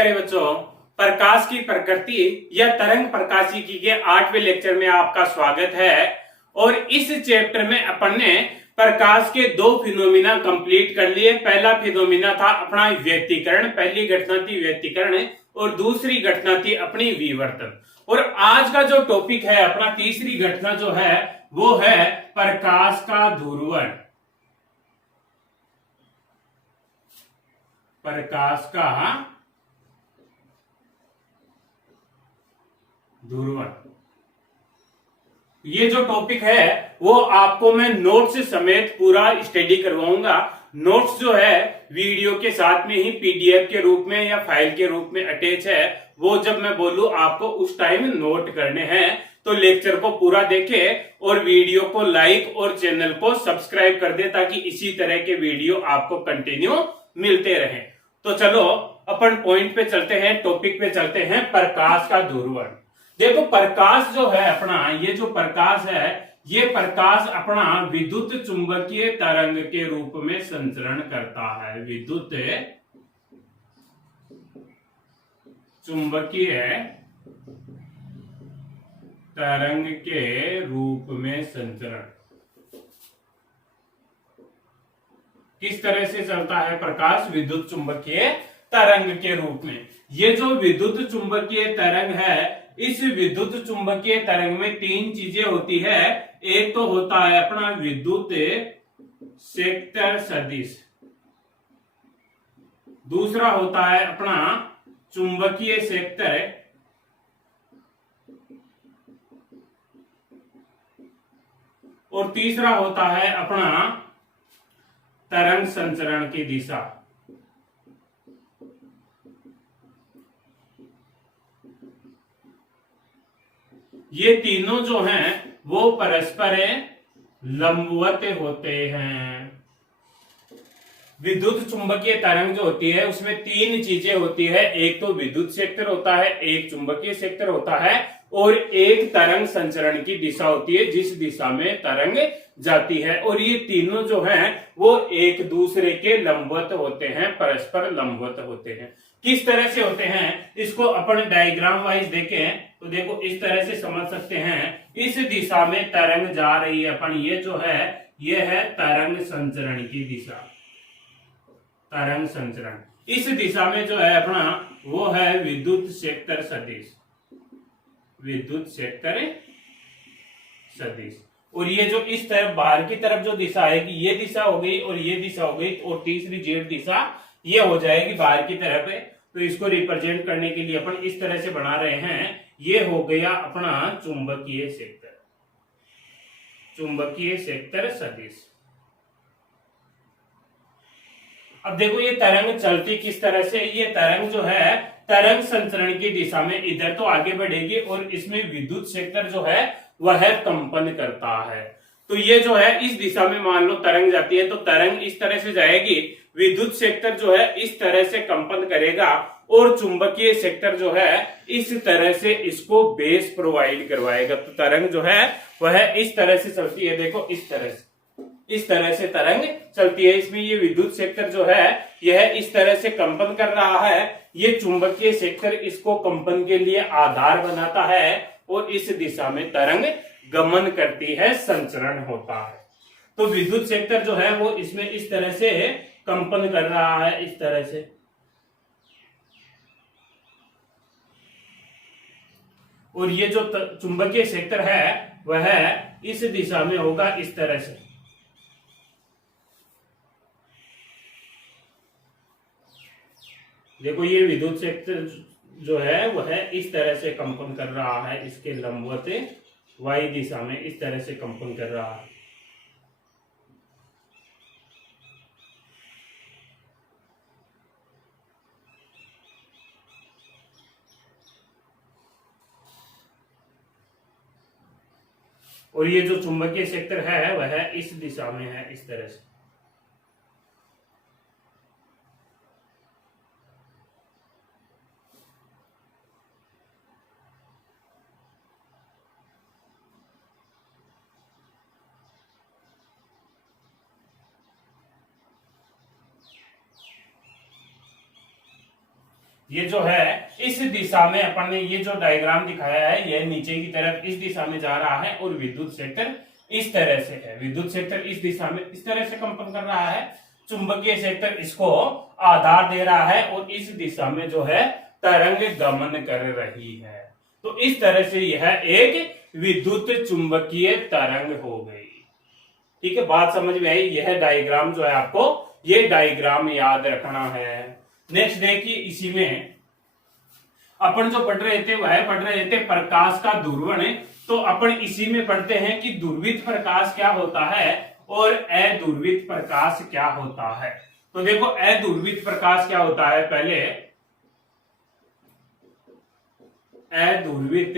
प्यारे बच्चों, प्रकाश की प्रकृति या तरंग प्रकाशिकी के 8वें लेक्चर में आपका स्वागत है। और इस चैप्टर में अपन ने प्रकाश के दो फिनोमिना कंप्लीट कर लिए। पहला फिनोमिना था अपना व्यक्तीकरण, पहली घटना थी व्यक्तीकरण और दूसरी घटना थी अपनी विवर्तन। और आज का जो टॉपिक है अपना तीसरी घटना जो है वो है प्रकाश का ध्रुवण। प्रकाश का ध्रुवण, ये जो टॉपिक है वो आपको मैं नोट्स समेत पूरा स्टडी करवाऊंगा। नोट्स जो है वीडियो के साथ में ही पीडीएफ के रूप में या फाइल के रूप में अटैच है। वो जब मैं बोलूं आपको उस टाइम नोट करने हैं, तो लेक्चर को पूरा देखें और वीडियो को लाइक और चैनल को सब्सक्राइब कर दे ताकि इसी तरह के वीडियो आपको कंटिन्यू मिलते रहें। तो चलो अपन पॉइंट पे चलते हैं, टॉपिक पे चलते हैं, प्रकाश का ध्रुवण। देखो प्रकाश जो है अपना, ये जो प्रकाश है ये प्रकाश अपना विद्युत चुंबकीय तरंग के रूप में संचरण करता है। विद्युत चुंबकीय तरंग के रूप में संचरण किस तरह से चलता है प्रकाश? विद्युत चुंबकीय तरंग के रूप में। ये जो विद्युत चुंबकीय तरंग है, इस विद्युत चुंबकीय तरंग में तीन चीजें होती है। एक तो होता है अपना विद्युत क्षेत्र सदिश, दूसरा होता है अपना चुंबकीय क्षेत्र, और तीसरा होता है अपना तरंग संचरण की दिशा। ये तीनों जो हैं वो परस्पर लंबवत होते हैं। विद्युत चुंबकीय तरंग जो होती है उसमें तीन चीजें होती है। एक तो विद्युत क्षेत्र होता है, एक चुंबकीय क्षेत्र होता है और एक तरंग संचरण की दिशा होती है जिस दिशा में तरंग जाती है। और ये तीनों जो हैं वो एक दूसरे के लंबवत होते हैं, परस्पर लंबवत होते हैं। किस तरह से होते हैं इसको अपन डायग्राम वाइज देखें तो देखो इस तरह से समझ सकते हैं। इस दिशा में तरंग जा रही है अपन, ये जो है ये है तरंग संचरण की दिशा, तरंग संचरण। इस दिशा में जो है अपना वो है विद्युत क्षेत्र सदिश, विद्युत क्षेत्र सदिश। और ये जो इस तरफ बाहर की तरफ जो दिशा आएगी ये दिशा हो गई और ये दिशा हो गई, और तीसरी जेड दिशा ये हो जाएगी बाहर की तरफ है। तो इसको रिप्रेजेंट करने के लिए अपन इस तरह से बना रहे हैं। ये हो गया अपना चुंबकीय क्षेत्र, चुंबकीय क्षेत्र सदिश। अब देखो ये तरंग चलती किस तरह से, ये तरंग जो है तरंग संचरण की दिशा में इधर तो आगे बढ़ेगी और इसमें विद्युत क्षेत्र जो है वह कंपन करता है। तो ये जो है इस दिशा में मान लो तरंग जाती है तो तरंग इस तरह से जाएगी, विद्युत क्षेत्र जो है इस तरह से कंपन करेगा और चुंबकीय क्षेत्र जो है इस तरह से इसको बेस प्रोवाइड करवाएगा। तो तरंग जो है वह इस तरह से चलती है। देखो इस तरह से तरंग चलती है। इसमें ये विद्युत क्षेत्र जो है यह इस तरह से कंपन कर रहा है, ये चुंबकीय क्षेत्र इसको कंपन के लिए आधार बनाता है और इस दिशा में तरंग गमन करती है, संचरण होता है। तो विद्युत क्षेत्र जो है वो इसमें इस तरह से कंपन कर रहा है, इस तरह से। और ये जो चुंबकीय क्षेत्र है वह इस दिशा में होगा, इस तरह से। देखो ये विद्युत क्षेत्र जो है वह इस तरह से कंपन कर रहा है, इसके लंबवत वाई दिशा में इस तरह से कंपन कर रहा है। और ये जो चुंबकीय क्षेत्र है वह इस दिशा में है, इस तरह से। ये जो है इस दिशा में अपन ने ये जो डायग्राम दिखाया है, ये नीचे की तरफ इस दिशा में जा रहा है और विद्युत क्षेत्र इस तरह से है। विद्युत क्षेत्र इस दिशा में इस तरह से कंपन कर रहा है, चुंबकीय क्षेत्र इसको आधार दे रहा है और इस दिशा में जो है तरंग गमन कर रही है। तो इस तरह से यह एक विद्युत चुंबकीय तरंग हो गई। ठीक है, बात समझ में आई। यह डायग्राम जो है आपको ये डायग्राम याद रखना है। नेक्स्ट देखिए, इसी में अपन जो पढ़ रहे थे वह पढ़ रहे थे प्रकाश का ध्रुवण। तो अपन इसी में पढ़ते हैं कि ध्रुवित प्रकाश क्या होता है और अध्रुवित प्रकाश क्या होता है। तो देखो, अध्रुवित प्रकाश क्या होता है, पहले अध्रुवित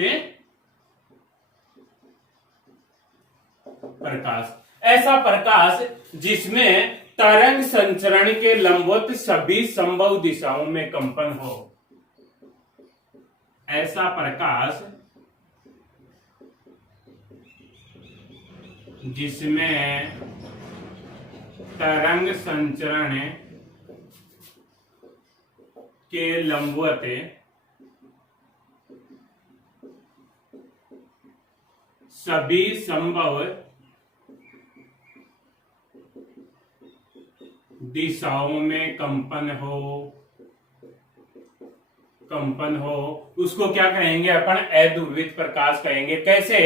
प्रकाश ऐसा प्रकाश जिसमें तरंग संचरण के लंबवत सभी संभव दिशाओं में कंपन हो। ऐसा प्रकाश जिसमें तरंग संचरण के लंबवत सभी संभव दिशाओं में कंपन हो, उसको क्या कहेंगे अपन, अध्रुवित प्रकाश कहेंगे। कैसे,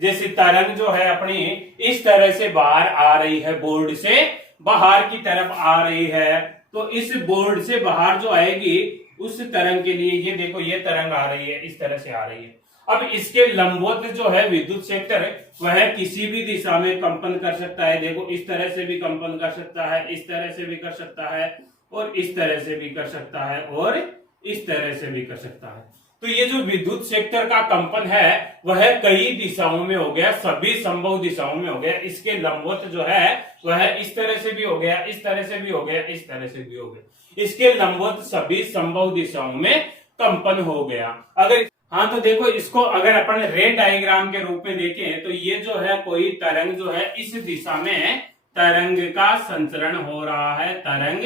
जैसे तरंग जो है अपनी इस तरह से बाहर आ रही है, बोर्ड से बाहर की तरफ आ रही है, तो इस बोर्ड से बाहर जो आएगी उस तरंग के लिए, ये देखो ये तरंग आ रही है, इस तरह से आ रही है। अब इसके लंबवत जो है विद्युत क्षेत्र वह किसी भी दिशा में कंपन कर सकता है। देखो, इस तरह से भी कंपन कर सकता है, इस तरह से भी कर सकता है और इस तरह से भी कर सकता है और इस तरह से भी कर सकता है। तो ये जो विद्युत क्षेत्र का कंपन है वह कई दिशाओं में हो गया, सभी संभव दिशाओं में हो गया। इसके लंबवत जो है वह इस तरह से भी हो गया, इस तरह से भी हो गया, इस तरह से भी हो गया। इसके लंबवत सभी संभव दिशाओं में कंपन हो गया। अगर हाँ, तो देखो, इसको अगर अपन रे डायग्राम के रूप में देखें तो ये जो है कोई तरंग जो है इस दिशा में तरंग का संचरण हो रहा है, तरंग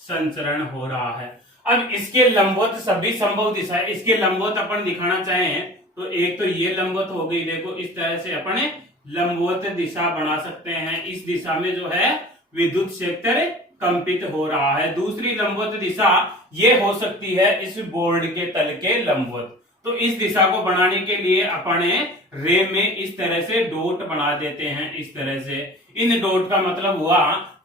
संचरण हो रहा है। अब इसके लंबवत सभी संभव दिशा, इसके लंबवत अपन दिखाना चाहें तो एक तो ये लंबवत हो गई, देखो इस तरह से अपन लंबवत दिशा बना सकते हैं। इस दिशा में जो है विद्युत क्षेत्र कंपित हो रहा है। दूसरी लंबवत दिशा ये हो सकती है इस बोर्ड के तल के लंबवत। तो इस दिशा को बनाने के लिए अपन रे में इस तरह से डॉट बना देते हैं, इस तरह से। इन डॉट का मतलब हुआ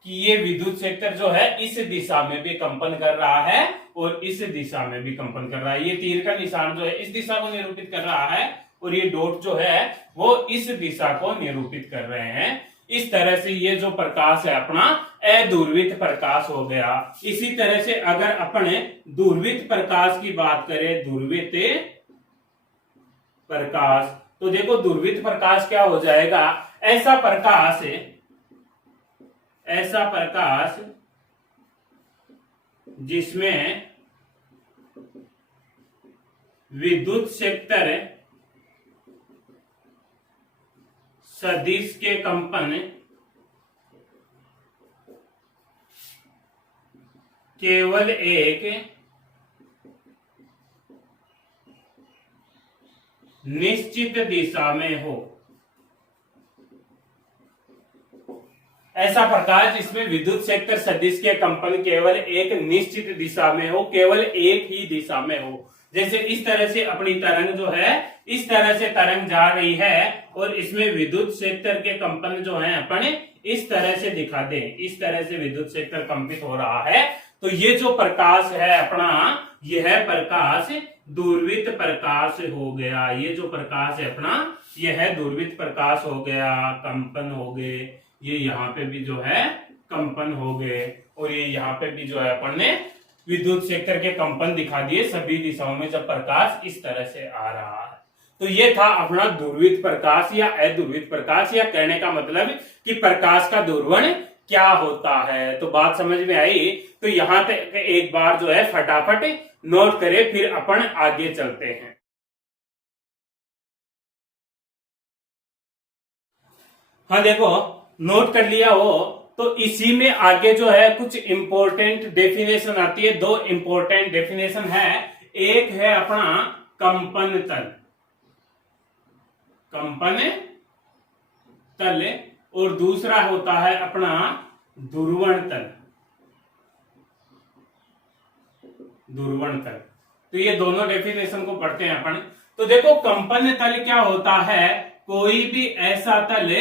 कि ये विद्युत क्षेत्र जो है इस दिशा में भी कंपन कर रहा है और इस दिशा में भी कंपन कर रहा है। ये तीर का निशान जो है इस दिशा को निरूपित कर रहा है और ये डॉट जो है वो इस दिशा को निरूपित कर रहे हैं। इस तरह से ये जो प्रकाश है अपना अध्रुवित प्रकाश हो गया। इसी तरह से अगर अपन ध्रुवित प्रकाश की बात करें, ध्रुवित प्रकाश, तो देखो ध्रुवित प्रकाश क्या हो जाएगा, ऐसा प्रकाश जिसमें विद्युत क्षेत्र सदिश के कंपन केवल एक निश्चित दिशा में हो। ऐसा प्रकाश जिसमें विद्युत क्षेत्र सदिश के कंपन केवल एक निश्चित दिशा में हो, केवल एक ही दिशा में हो। जैसे इस तरह से अपनी तरंग जो है इस तरह से तरंग जा रही है और इसमें विद्युत क्षेत्र के कंपन जो है अपन इस तरह से दिखा दें, इस तरह से विद्युत क्षेत्र कंपित हो रहा है। तो ये जो प्रकाश है अपना, यह प्रकाश ध्रुवित प्रकाश हो गया। ये जो प्रकाश है अपना यह ध्रुवित प्रकाश हो गया, कंपन हो गए, ये यहाँ पे भी जो है कंपन हो गए और ये यहाँ पे भी जो है अपन ने विद्युत क्षेत्र के कंपन दिखा दिए सभी दिशाओं में जब प्रकाश इस तरह से आ रहा है। तो ये था अपना ध्रुवित प्रकाश या अध्रुवित प्रकाश, या कहने का मतलब कि प्रकाश का ध्रुवण क्या होता है। तो बात समझ में आई। तो यहां तक एक बार जो है फटाफट नोट करें, फिर अपन आगे चलते हैं। हाँ देखो, नोट कर लिया हो तो इसी में आगे जो है कुछ इंपॉर्टेंट डेफिनेशन आती है। दो इंपॉर्टेंट डेफिनेशन है, एक है अपना कंपन तल, कंपन तल, और दूसरा होता है अपना ध्रुवण तल, ध्रुवण तल। तो ये दोनों डेफिनेशन को पढ़ते हैं अपन। तो देखो कंपन तल क्या होता है, कोई भी ऐसा तल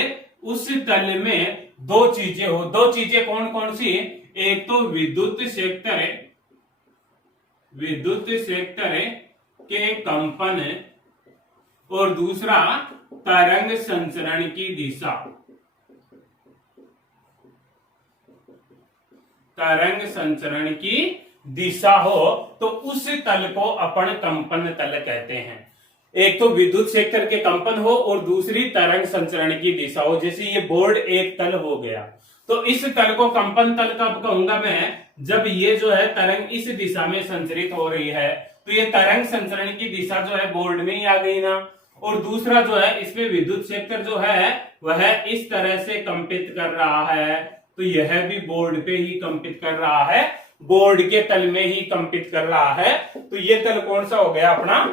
उस तल में दो चीजें हो। दो चीजें कौन कौन सी, एक तो विद्युत क्षेत्र, विद्युत क्षेत्र के कंपन, और दूसरा तरंग संचरण की दिशा, तरंग संचरण की दिशा हो तो उस तल को अपन कंपन तल कहते हैं। एक तो विद्युत क्षेत्र के कंपन हो और दूसरी तरंग संचरण की दिशा हो। जैसे ये बोर्ड एक तल हो गया, तो इस तल को कंपन तल कब कहूंगा मैं, जब ये जो है तरंग इस दिशा में संचरित हो रही है। तो ये तरंग संचरण की दिशा जो है बोर्ड में ही आ गई ना। और दूसरा जो है इसमें विद्युत क्षेत्र जो है वह इस तरह से कंपित कर रहा है, तो यह भी बोर्ड पे ही कंपित कर रहा है, बोर्ड के तल में ही कंपित कर रहा है। तो ये तल कौन सा हो गया, अपना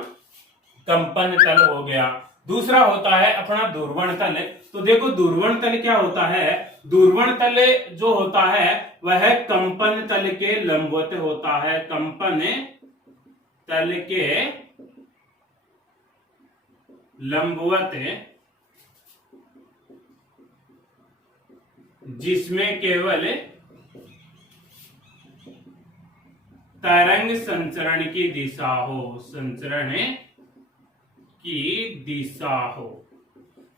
कंपन तल हो गया। दूसरा होता है अपना ध्रुवण तल। तो देखो ध्रुवण तल क्या होता है, ध्रुवण तल जो होता है वह कंपन तल के लंबवत होता है, कंपन तल के लंबवत, जिसमें केवल तरंग संचरण की दिशा हो, संचरण की दिशा हो,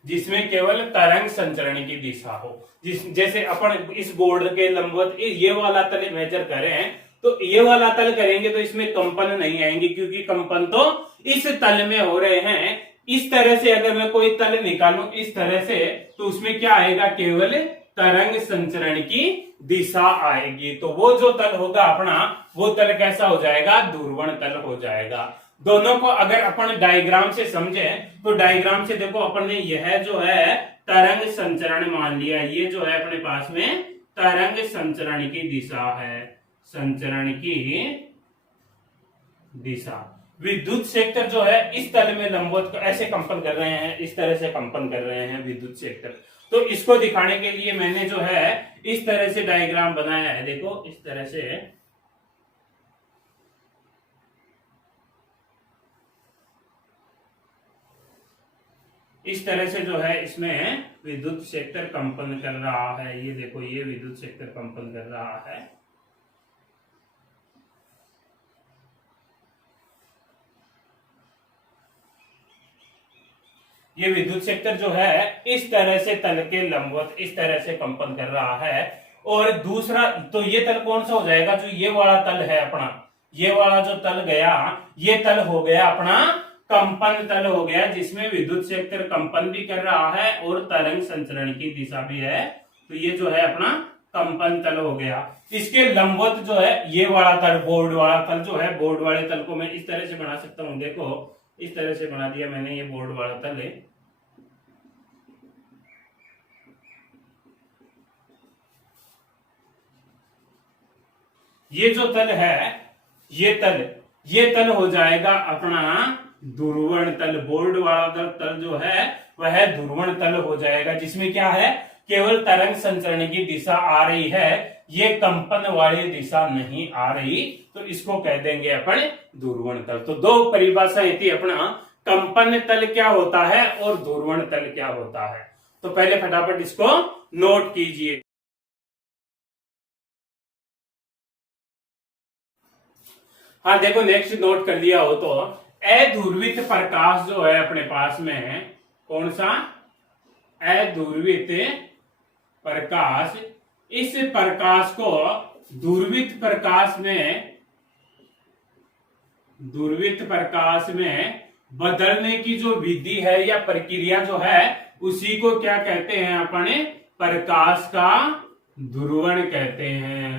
जिसमें केवल तरंग संचरण की दिशा हो। जैसे अपन इस बोर्ड के लंबवत ये वाला तल मेजर करें, तो ये वाला तल करेंगे तो इसमें कंपन नहीं आएंगे, क्योंकि कंपन तो इस तल में हो रहे हैं। इस तरह से अगर मैं कोई तल निकालूं इस तरह से, तो उसमें क्या आएगा, केवल तरंग संचरण की दिशा आएगी। तो वो जो तल होगा अपना, वो तल कैसा हो जाएगा, ध्रुवण तल हो जाएगा। दोनों को अगर अपन डायग्राम से समझें, तो डायग्राम से देखो अपन ने यह जो है तरंग संचरण मान लिया, ये जो है अपने पास में तरंग संचरण की दिशा है, संचरण की दिशा। विद्युत क्षेत्र जो है इस तल में लंबवत ऐसे कंपन कर रहे हैं, इस तरह से कंपन कर रहे हैं विद्युत क्षेत्र। तो इसको दिखाने के लिए मैंने जो है इस तरह से डायग्राम बनाया है। देखो इस तरह से, इस तरह से जो है इसमें विद्युत क्षेत्र कंपन कर रहा है। ये देखो, ये विद्युत क्षेत्र कंपन कर रहा है। ये विद्युत क्षेत्र जो है इस तरह से तल के लंबवत इस तरह से कंपन कर रहा है। और दूसरा, तो ये तल कौन सा हो जाएगा, जो ये वाला तल है अपना, ये वाला जो तल गया, ये तल हो गया अपना कंपन तल हो गया, जिसमें विद्युत क्षेत्र कंपन भी कर रहा है और तरंग संचरण की दिशा भी है। तो ये जो है अपना कंपन तल हो गया। इसके लंबवत जो है ये वाला तल, बोर्ड वाला तल जो है, बोर्ड वाले तल को मैं इस तरह से बना सकता हूं। देखो इस तरह से बना दिया मैंने, ये बोर्ड वाला तल है। ये जो तल है, ये तल हो जाएगा अपना ध्रुवण तल। बोर्ड वाला तल जो है वह ध्रुवण तल हो जाएगा, जिसमें क्या है, केवल तरंग संचरण की दिशा आ रही है, ये कंपन वाली दिशा नहीं आ रही। तो इसको कह देंगे अपन ध्रुवण तल। तो दो परिभाषाएं थी अपना, कंपन तल क्या होता है और ध्रुवण तल क्या होता है। तो पहले फटाफट इसको नोट कीजिए। हाँ देखो, नेक्स्ट नोट कर लिया हो तो, अध्रुवित प्रकाश जो है अपने पास में, कौन सा, अध्रुवित प्रकाश, इस प्रकाश को ध्रुवित प्रकाश में बदलने की जो विधि है या प्रक्रिया जो है, उसी को क्या कहते हैं अपने, प्रकाश का ध्रुवण कहते हैं।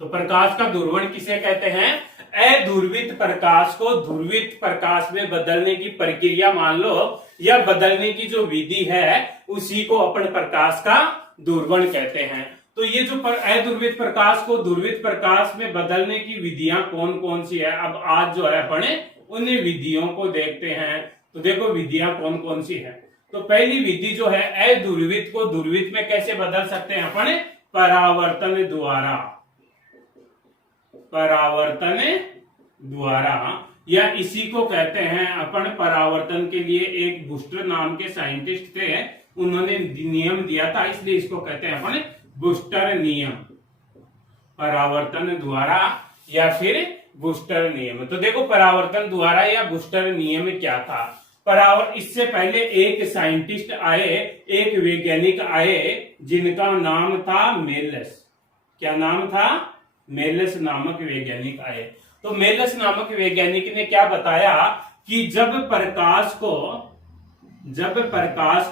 तो प्रकाश का ध्रुवण किसे कहते हैं, अध्रुवित प्रकाश को ध्रुवित प्रकाश में बदलने की प्रक्रिया मान लो, या बदलने की जो विधि है उसी को अपन प्रकाश का ध्रुवण कहते हैं। तो ये जो अध्रुवित प्रकाश को ध्रुवित प्रकाश में बदलने की विधियां कौन कौन सी है, अब आज जो है अपन उन विधियों को देखते हैं। तो देखो विधियां कौन कौन सी है। तो पहली विधि जो है अध्रुवित को ध्रुवित में कैसे बदल सकते हैं अपन, परावर्तन द्वारा, परावर्तन द्वारा, या इसी को कहते हैं अपन परावर्तन के लिए एक बूस्टर नाम के साइंटिस्ट थे, उन्होंने नियम दिया था, इसलिए इसको कहते हैं अपन बूस्टर नियम, परावर्तन द्वारा या फिर बूस्टर नियम। तो देखो परावर्तन द्वारा या बूस्टर नियम क्या था। इससे पहले एक साइंटिस्ट आए, एक वैज्ञानिक आए जिनका नाम था मेलस। क्या नाम था, मेलस नामक वैज्ञानिक आए। तो मेलस नामक वैज्ञानिक ने क्या बताया कि जब प्रकाश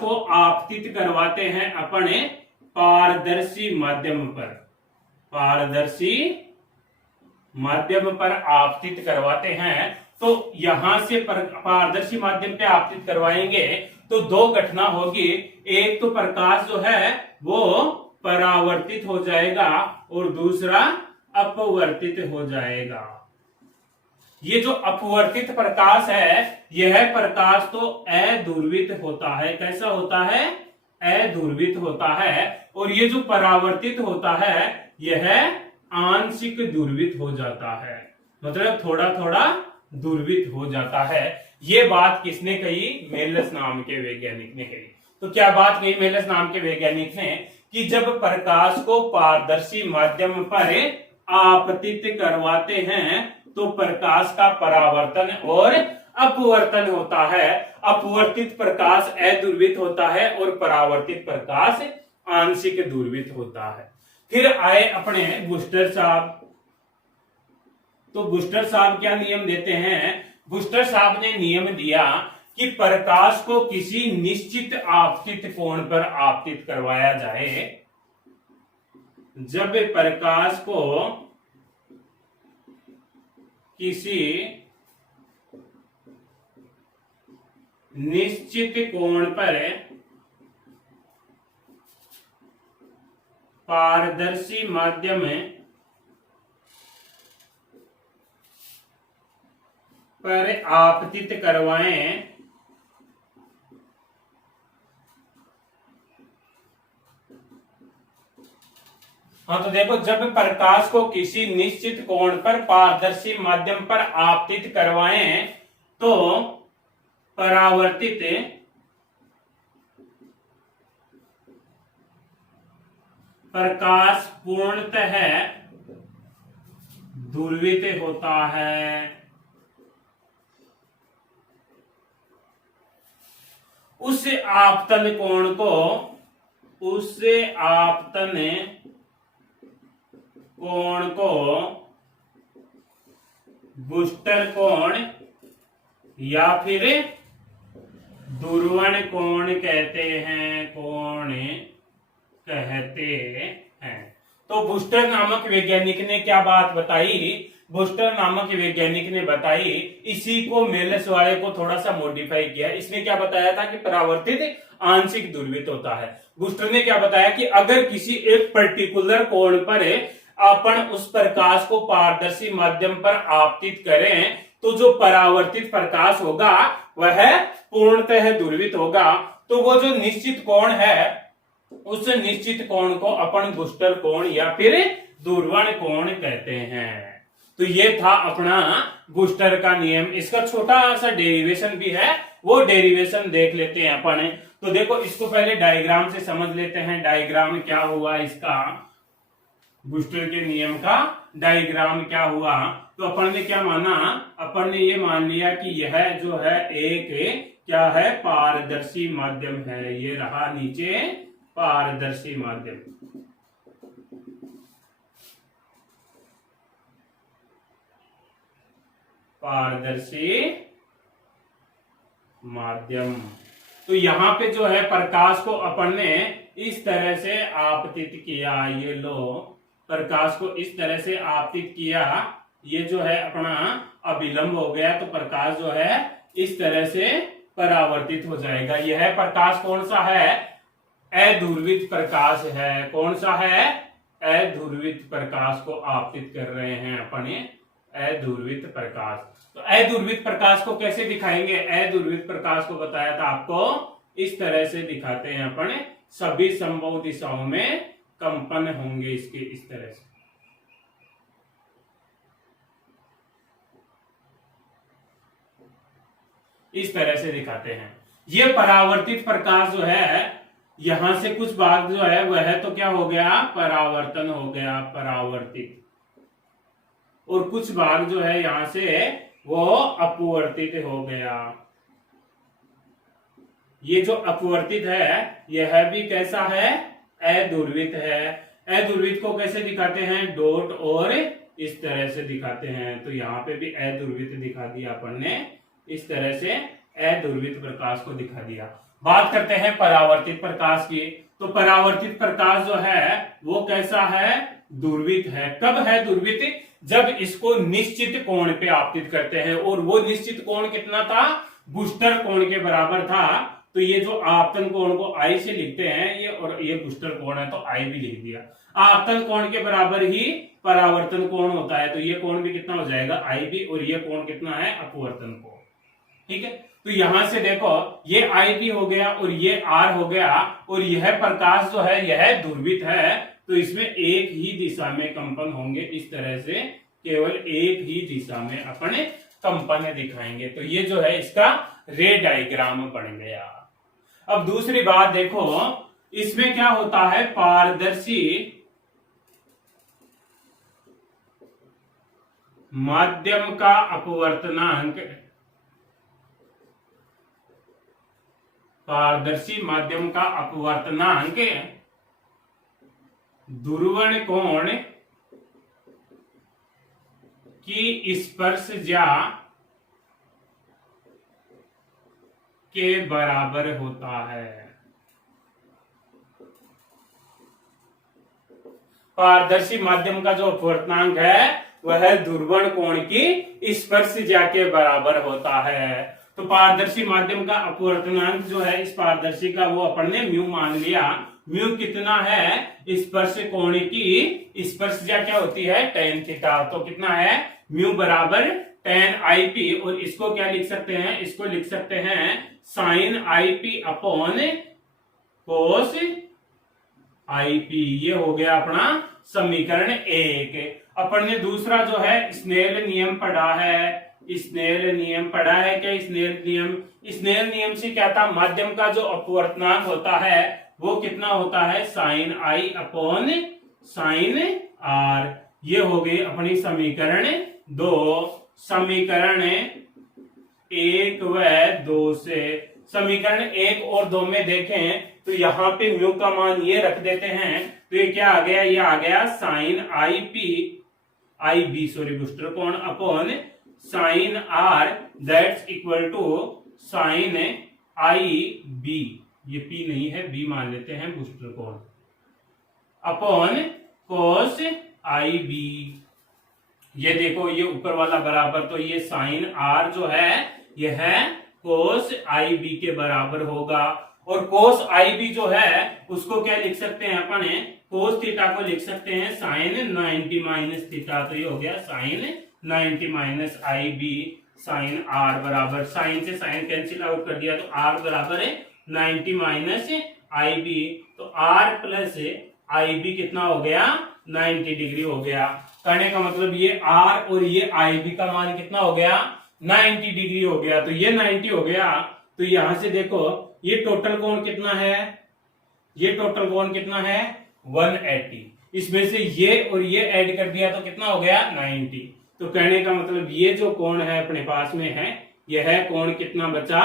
को आपतित करवाते हैं अपने पारदर्शी माध्यम पर, पारदर्शी माध्यम पर आपतित करवाते हैं, तो यहां से पारदर्शी माध्यम पे आपतित करवाएंगे तो दो घटना होगी। एक तो प्रकाश जो है वो परावर्तित हो जाएगा और दूसरा अपवर्तित हो जाएगा। ये जो अपवर्तित प्रकाश है, यह प्रकाश तो अध्रुवित होता है। कैसा होता है, अध्रुवित होता है। और ये जो परावर्तित होता है यह आंशिक ध्रुवित हो जाता है, मतलब थोड़ा थोड़ा ध्रुवित हो जाता है। ये बात किसने कही, मेलस नाम के वैज्ञानिक ने कही। तो क्या बात कही मेलस नाम के वैज्ञानिक ने कि जब प्रकाश को पारदर्शी माध्यम पर आपतित करवाते हैं तो प्रकाश का परावर्तन और अपवर्तन होता है। अपवर्तित प्रकाश अध्रुवित होता है और परावर्तित प्रकाश आंशिक ध्रुवित होता है। फिर आए अपने बूस्टर साहब। तो बूस्टर साहब क्या नियम देते हैं, बूस्टर साहब ने नियम दिया कि प्रकाश को किसी निश्चित आपतित कोण पर आपतित करवाया जाए। जब प्रकाश को किसी निश्चित कोण पर पारदर्शी माध्यम पर आपतित करवाएं हाँ, तो देखो जब प्रकाश को किसी निश्चित कोण पर पारदर्शी माध्यम पर आपतित करवाएं तो परावर्तित प्रकाश पूर्णतः ध्रुवित होता है। उस आपतन कोण को बूस्टर कोण या फिर ध्रुवण कोण कहते हैं, तो बूस्टर नामक वैज्ञानिक ने क्या बात बताई, बूस्टर नामक वैज्ञानिक ने बताई, इसी को मेलस वाले को थोड़ा सा मॉडिफाई किया। इसने क्या बताया था कि परावर्तित आंशिक ध्रुवित होता है। बूस्टर ने क्या बताया कि अगर किसी एक पर्टिकुलर कोण पर अपन उस प्रकाश को पारदर्शी माध्यम पर आपतित करें तो जो परावर्तित प्रकाश होगा वह पूर्णतः ध्रुवित होगा। तो वो जो निश्चित कोण है उस निश्चित कोण को अपन बूस्टर कोण या फिर ध्रुवण कोण कहते हैं। तो ये था अपना बूस्टर का नियम। इसका छोटा सा डेरिवेशन भी है, वो डेरिवेशन देख लेते हैं अपन। तो देखो इसको पहले डायग्राम से समझ लेते हैं। डायग्राम क्या हुआ इसका, बूस्टर के नियम का डायग्राम क्या हुआ। तो अपन ने क्या माना, अपन ने ये मान लिया कि यह जो है एक क्या है, पारदर्शी माध्यम है। ये रहा नीचे पारदर्शी माध्यम, पारदर्शी माध्यम। तो यहां पे जो है प्रकाश को अपन ने इस तरह से आपतित किया। ये लो, प्रकाश को इस तरह से आपतित किया। ये जो है अपना अभिलंब हो गया, तो प्रकाश जो है इस तरह से परावर्तित हो जाएगा। यह प्रकाश कौन सा है, अध्रुवित प्रकाश है। कौन सा है, अध्रुवित प्रकाश को आपतित कर रहे हैं अपने अध्रुवित प्रकाश। तो अध्रुवित प्रकाश को कैसे दिखाएंगे? अध्रुवित प्रकाश को बताया था आपको, इस तरह से दिखाते हैं अपने, सभी संभव दिशाओं में कंपन होंगे इसके, इस तरह से। इस तरह से दिखाते हैं। ये परावर्तित प्रकाश जो है, यहां से कुछ भाग जो है वह तो क्या हो गया, परावर्तन हो गया, परावर्तित, और कुछ भाग जो है यहां से वो अपवर्तित हो गया। ये जो अपवर्तित है यह भी कैसा है, अध्रुवित है। अध्रुवित को कैसे दिखाते हैं, डॉट और इस तरह से दिखाते हैं। तो यहाँ पे भी अध्रुवित दिखा दिया अपन ने, इस तरह से अध्रुवित प्रकाश को दिखा दिया। बात करते हैं परावर्तित प्रकाश की। तो परावर्तित प्रकाश जो है वो कैसा है, ध्रुवित है। कब है ध्रुवित? जब इसको निश्चित कोण पे आपतित करते हैं, और वो निश्चित कोण कितना था, बूस्टर कोण के बराबर था। तो ये जो आपतन कोण को आई से लिखते हैं ये, और ये बूस्टर कोण है तो आई भी लिख दिया। आपतन कोण के बराबर ही परावर्तन कोण होता है, तो ये कोण भी कितना हो जाएगा, आई भी, और ये कोण कितना है, अपवर्तन कोण। ठीक है, तो यहां से देखो ये आई भी हो गया और ये आर हो गया, और यह प्रकाश जो है यह ध्रुवित है, तो इसमें एक ही दिशा में कंपन होंगे। इस तरह से केवल एक ही दिशा में अपने कंपन दिखाएंगे। तो ये जो है इसका रे डायग्राम बन गया। अब दूसरी बात देखो, इसमें क्या होता है, पारदर्शी माध्यम का अपवर्तनांक, पारदर्शी माध्यम का अपवर्तनांक ध्रुवण कोण की स्पर्शज्या के बराबर होता है। पारदर्शी माध्यम का जो अपवर्तनांक है वह ध्रुवण कोण की स्पर्शज्या के बराबर होता है। तो पारदर्शी माध्यम का अपवर्तनांक जो है इस पारदर्शी का, वो अपन ने म्यू मान लिया। म्यू कितना है, स्पर्श कोण की स्पर्शज्या क्या होती है, tan थीटा। तो कितना है, म्यू बराबर tan IP, और इसको क्या लिख सकते हैं, इसको लिख सकते हैं sin IP upon cos IP। ये हो गया अपना समीकरण 1। अपन ने दूसरा जो है स्नेल नियम पढ़ा है, स्नेल नियम पढ़ा है क्या, स्नेल नियम। स्नेल नियम से क्या था, माध्यम का जो अपवर्तनांक होता है वो कितना होता है, sine I upon sine R. ये हो गई अपनी समीकरण 2। समीकरण 1 व 2 से, समीकरण 1 और 2 में देखें तो यहाँ पे म्यू का मान ये रख देते हैं, तो ये क्या आ गया, ये आ गया sine I B sorry Brewster कोण upon sine R, that's equal to sine I B, ये पी नहीं है बी मान लेते हैं, बूस्टर कोण अपॉन कोस आई बी। ये देखो ये ऊपर वाला बराबर, तो ये साइन आर जो है यह कोस आई बी के बराबर होगा, और कोस आई बी जो है उसको क्या लिख सकते हैं अपन, कोस थीटा को लिख सकते हैं साइन 90 माइनस थीटा। तो ये हो गया sine 90 minus I B sine R बराबर, साइन से साइन कैंसिल आउट कर दिया तो आर बराबर है 90 माइनस आई बी। तो आर प्लस आई बी कितना हो गया, 90 डिग्री हो गया। कहने का मतलब ये आर और ये आई बी का मान कितना हो गया, 90 डिग्री हो गया। तो ये 90 हो गया, तो यहां से देखो ये टोटल कोण कितना है, ये टोटल कोण कितना है 180। इसमें से ये और ये ऐड कर दिया तो कितना हो गया 90। तो कहने का मतलब ये जो कोण है अपने पास में है, यह कोण कितना बचा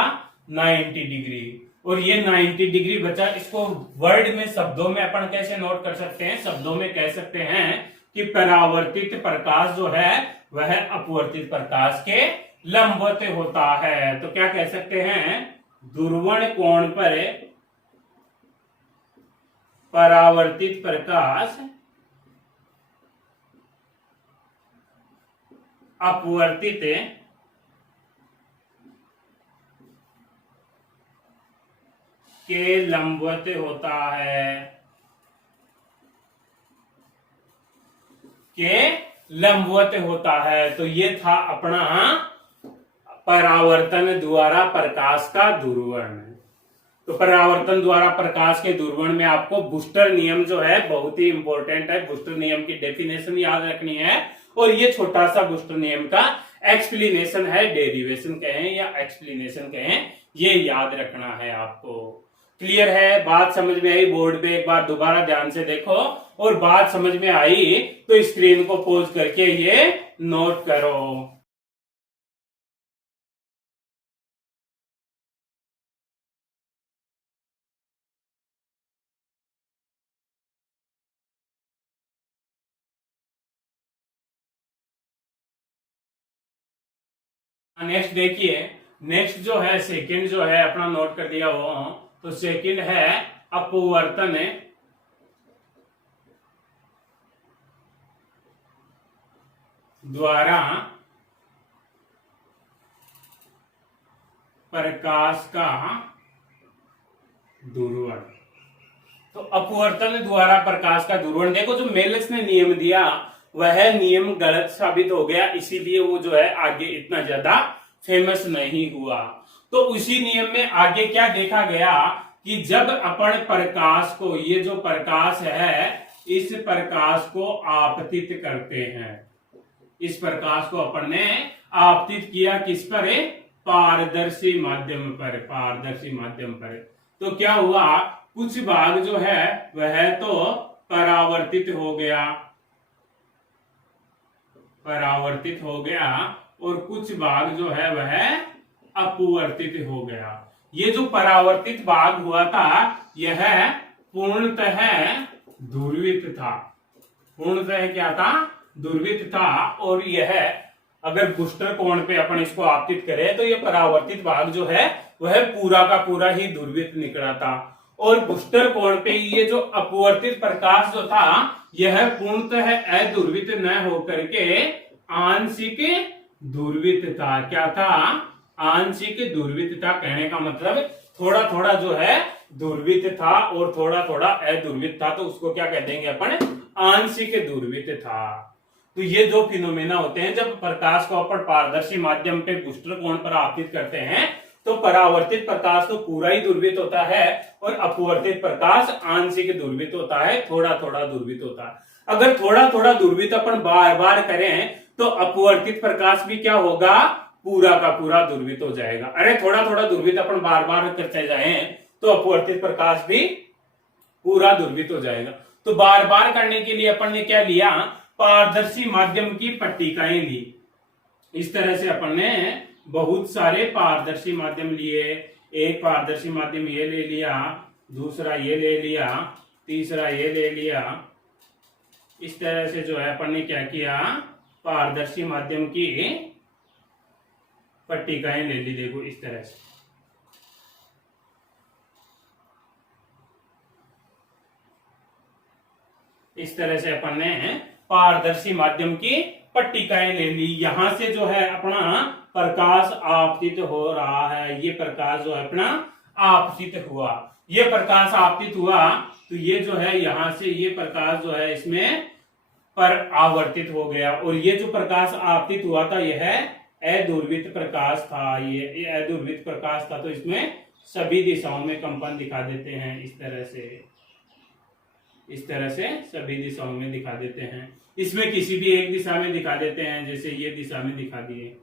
90 डिग्री, और ये 90 डिग्री बचा। इसको वर्ड में शब्दों में अपन कैसे नोट कर सकते हैं, शब्दों में कह सकते हैं कि परावर्तित प्रकाश जो है वह अपवर्तित प्रकाश के लंबवत होता है। तो क्या कह सकते हैं, ध्रुवण कोण पर परावर्तित प्रकाश अपवर्तित के लंबवत होता है। के लंबवत होता है। तो ये था अपना परावर्तन द्वारा प्रकाश का दूरवर्ण। तो परावर्तन द्वारा प्रकाश के दूरवर्ण में आपको बूस्टर नियम जो है बहुत ही इंपॉर्टेंट है। बूस्टर नियम की डेफिनेशन याद रखनी है, और ये छोटा सा बूस्टर नियम का एक्सप्लेनेशन है, डेरिवेशन कहें या एक्सप्लेनेशन कहें, ये याद रखना है आपको। क्लियर है? बात समझ में आई? बोर्ड पे एक बार दोबारा ध्यान से देखो, और बात समझ में आई तो स्क्रीन को पॉज करके ये नोट करो। नेक्स्ट देखिए, नेक्स्ट जो है सेकंड जो है अपना नोट कर दिया वो, तो सेकंड है अपवर्तन द्वारा प्रकाश का दूरवर्ण। तो अपवर्तन द्वारा प्रकाश का दूरवर्ण, देखो जो मेलस ने नियम दिया वह नियम गलत साबित हो गया, इसीलिए वो जो है आगे इतना ज्यादा फेमस नहीं हुआ। तो उसी नियम में आगे क्या देखा गया कि जब अपन प्रकाश को, ये जो प्रकाश है इस प्रकाश को आपतित करते हैं, इस प्रकाश को अपन ने आपतित किया किस पर? पारदर्शी माध्यम पर, पारदर्शी माध्यम पर। तो क्या हुआ, कुछ भाग जो है वह तो परावर्तित हो गया, परावर्तित हो गया, और कुछ भाग जो है वह अपवर्तित हो गया। ये जो परावर्तित भाग हुआ था यह पूर्णतः ध्रुवित था, पूर्णतः क्या था? ध्रुवित था। और यह अगर बूस्टर कोण पे अपन इसको आपतित करें तो यह परावर्तित भाग जो है वह पूरा का पूरा ही ध्रुवित निकला था। और बूस्टर कोण पे ये जो अपवर्तित प्रकाश जो था यह पूर्णतः अध्रुवित न होकर के आंशिक ध्रुवित था। क्या था? आंशिक ध्रुवित था। कहने का मतलब थोड़ा थोड़ा जो है ध्रुवित था और थोड़ा थोड़ा अध्रुवित था, तो उसको क्या कह देंगे अपन? आंशिक ध्रुवित था। तो ये जो फिनोमेना होते हैं, जब प्रकाश को अपन पारदर्शी माध्यम पे बूस्टर कोण पर आपतित करते हैं तो परावर्तित प्रकाश तो पूरा ही ध्रुवित होता है और अपवर्तित प्रकाश आंशिक ध्रुवित होता है, थोड़ा थोड़ा ध्रुवित होता है। अगर थोड़ा थोड़ा ध्रुवित अपन बार बार करें तो अपवर्तित प्रकाश भी क्या होगा? पूरा का पूरा ध्रुवित हो जाएगा। अरे थोड़ा थोड़ा ध्रुवित अपन बार बार करते जाए तो अपवर्तित प्रकाश भी पूरा ध्रुवित हो जाएगा। तो बार बार करने के लिए अपन ने क्या लिया? पारदर्शी माध्यम की पट्टिकाएं ली। इस तरह से अपन ने बहुत सारे पारदर्शी माध्यम लिए। एक पारदर्शी माध्यम ये ले लिया, दूसरा ये ले लिया, तीसरा ये ले लिया। इस तरह से जो है अपन ने क्या किया? पारदर्शी माध्यम की पट्टिकाएं ले ली। देखो इस तरह से, इस तरह से अपन ने पारदर्शी माध्यम की पट्टिकाएं ले ली। यहां से जो है अपना प्रकाश आपतित हो रहा है, ये प्रकाश जो है अपना आपतित हुआ, ये प्रकाश आपतित हुआ, तो ये जो है यहां से ये प्रकाश जो है इसमें पर आवर्तित हो गया। और ये जो प्रकाश आपतित हुआ था यह अध्रुवित प्रकाश था, ये अध्रुवित प्रकाश था। तो इसमें सभी दिशाओं में कंपन दिखा देते हैं। इस तरह से, इस तरह से सभी दिशाओं में दिखा देते हैं। इसमें किसी भी एक दिशा में दिखा देते हैं, जैसे ये दिशा में दिखा दिए।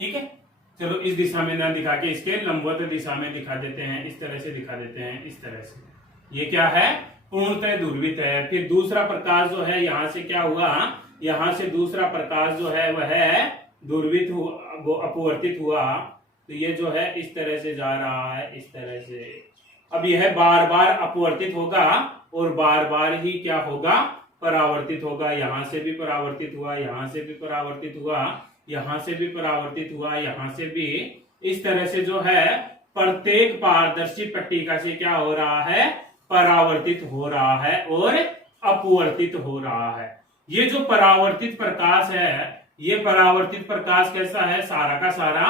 ठीक है, चलो इस दिशा में ना दिखा के इसके लंबवत दिशा में दिखा देते हैं। इस तरह से दिखा देते हैं, इस तरह से। ये क्या है? पूर्णतः ध्रुवित है। फिर दूसरा प्रकाश जो है यहां से क्या हुआ? यहां से दूसरा प्रकाश जो है वह ध्रुवित हुआ, वो अपवर्तित हुआ। तो ये जो है इस तरह से जा रहा है, इस तरह से। अब यह बार बार अपवर्तित होगा और बार बार ही क्या होगा? परावर्तित होगा। यहां से भी परावर्तित हुआ, यहां से भी परावर्तित हुआ, यहां से भी परावर्तित हुआ, यहां से भी। इस तरह से जो है प्रत्येक पारदर्शी पट्टिका से क्या हो रहा है? परावर्तित हो रहा है और अपवर्तित हो रहा है। ये जो परावर्तित प्रकाश है, ये परावर्तित प्रकाश कैसा है? सारा का सारा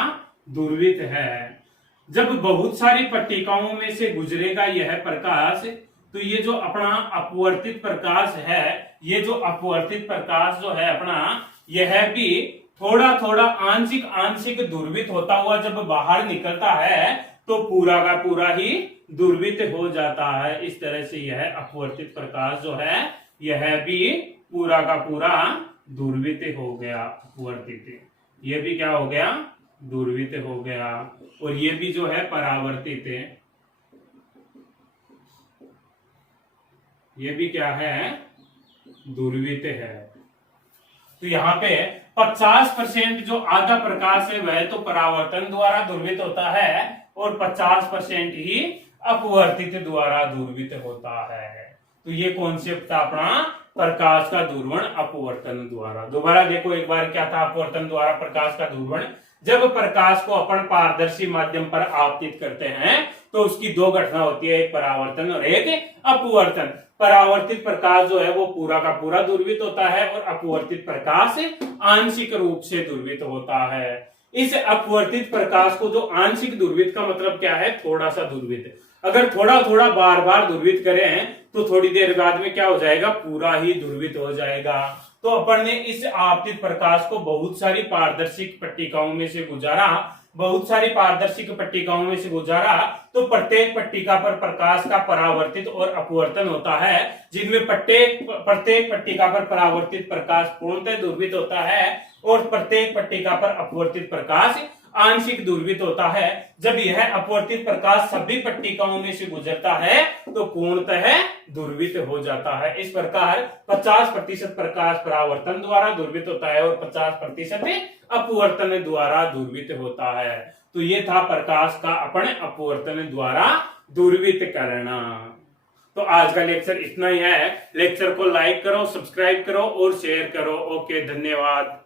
ध्रुवित है। जब बहुत सारी पट्टिकाओं में से गुजरेगा यह प्रकाश तो ये जो अपना अपवर्तित प्रकाश है, ये जो अपवर्तित प्रकाश जो है अपना, यह भी थोड़ा थोड़ा आंशिक आंशिक ध्रुवित होता हुआ जब बाहर निकलता है तो पूरा का पूरा ही ध्रुवित हो जाता है। इस तरह से यह अपवर्तित प्रकाश जो है यह भी पूरा का पूरा ध्रुवित हो गया। अपवर्तित, यह भी क्या हो गया, ध्रुवित हो गया। और ये भी जो है परावर्तित है, ये भी क्या है, ध्रुवित है। तो यहाँ पे 50% जो आधा प्रकाश है वह तो परावर्तन द्वारा ध्रुवित होता है और 50% ही अपवर्तित द्वारा ध्रुवित होता है। तो ये कॉन्सेप्ट था अपना प्रकाश का ध्रुवण अपवर्तन द्वारा। दोबारा देखो एक बार, क्या था अपवर्तन द्वारा प्रकाश का ध्रुवण? जब प्रकाश को अपन पारदर्शी माध्यम पर आपतित करते हैं तो उसकी दो घटना होती है, एक परावर्तन और एक अपवर्तन। परावर्तित प्रकाश जो है वो पूरा का पूरा ध्रुवित होता है और अपवर्तित प्रकाश आंशिक रूप से ध्रुवित होता है। इस अपवर्तित प्रकाश को जो आंशिक ध्रुवित का मतलब क्या है, थोड़ा सा ध्रुवित। अगर थोड़ा थोड़ा बार बार ध्रुवित करें तो थोड़ी देर बाद में क्या हो जाएगा, पूरा ही ध्रुवित हो जाएगा। तो अपन ने इस आपतित प्रकाश को बहुत सारी पारदर्शिक पट्टिकाओं में से गुजारा, बहुत सारी पारदर्शिक पट्टिकाओं में से गुजारा। तो प्रत्येक पट्टिका पर प्रकाश का परावर्तित और अपवर्तन होता है, जिनमें प्रत्येक पट्टिका पर परावर्तित प्रकाश पूर्णतः ध्रुवित होता है और प्रत्येक पट्टिका पर अपवर्तित प्रकाश आंशिक ध्रुवित होता है। जब यह अपवर्तित प्रकाश सभी पट्टिकाओं में से गुजरता है तो पूर्णतः ध्रुवित हो जाता है। इस प्रकार 50% प्रकाश परावर्तन द्वारा ध्रुवित होता है और 50% अपवर्तन द्वारा ध्रुवित होता है। तो ये था प्रकाश का अपन अपवर्तन द्वारा ध्रुवित करना। तो आज का लेक्चर इतना ही है। लेक्चर को लाइक करो, सब्सक्राइब करो और शेयर करो। ओके, धन्यवाद।